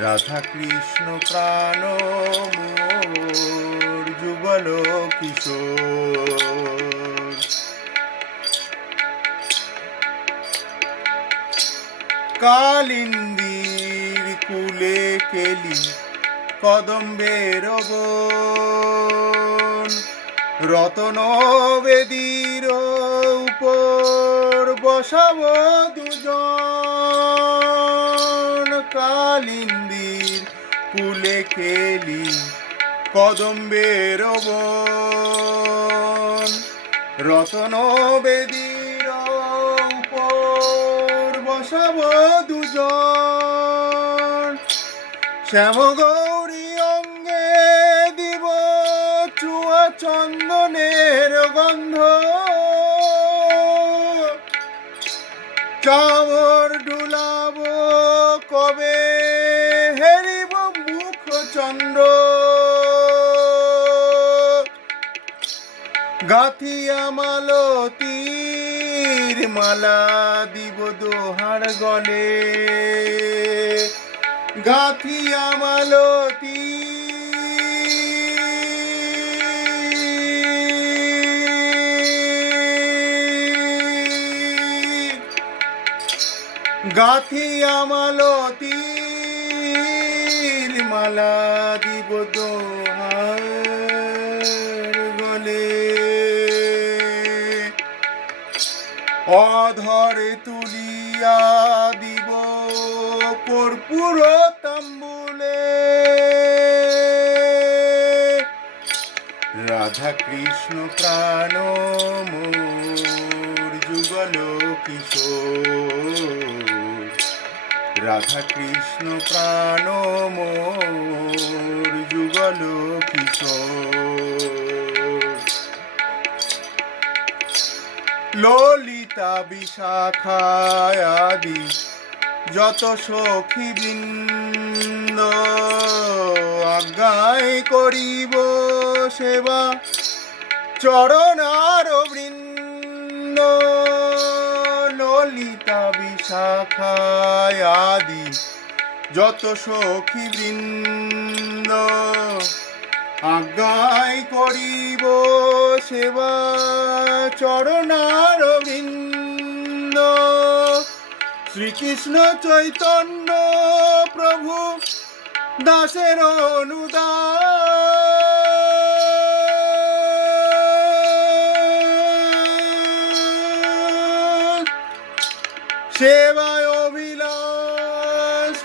রাধা কৃষ্ণ প্রাণ মোর যুগল কিশোর। কালিন্দির কুলে কেলি কদম্বের বন। রতন বেদির উপর বসাব কালিন্দির কুলে কেলি কদম্বের বন। রতন বেদির উপর বসাব দুজন। শ্যাম গৌরী অঙ্গে দিব চুয়া চন্দনের গন্ধ। চামর ডুলাব কবে হেরিব মুখ চন্দ্র গাথিয়া মালতীর মালা দিব দোহার গলে। গাথিয়া মালতী গাথিয়া মালতীর মালা দিব দোহার গলে। অধরে তুলিয়া দিব কর্পূর তাম্বুলে। রাধা কৃষ্ণ প্রাণ মোর যুগল কিশোর। রাধা কৃষ্ণ প্রাণ মোর যুগল কিশোর ললিতা বিশাখায় আদি যত সখী বৃন্দ আজ্ঞায় করিব সেবা চরণার বৃন্দ। ললিতা বিশাখায় আদি যত সখী বৃন্দ আজ্ঞায় করিব সেবা চরণার বৃন্দ। শ্রীকৃষ্ণ চৈতন্য প্রভু দাসের অনুদান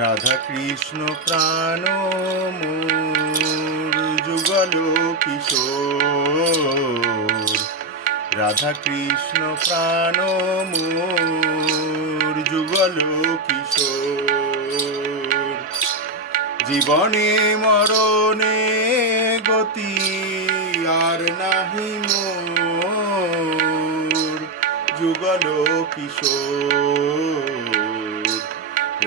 রাধা কৃষ্ণ প্রাণ যুগল কিশোর। রাধা কৃষ্ণ প্রাণ যুগল কিশোর। জীবনে মরণে গতি আর নাহি মোর। যুগল কিশোর।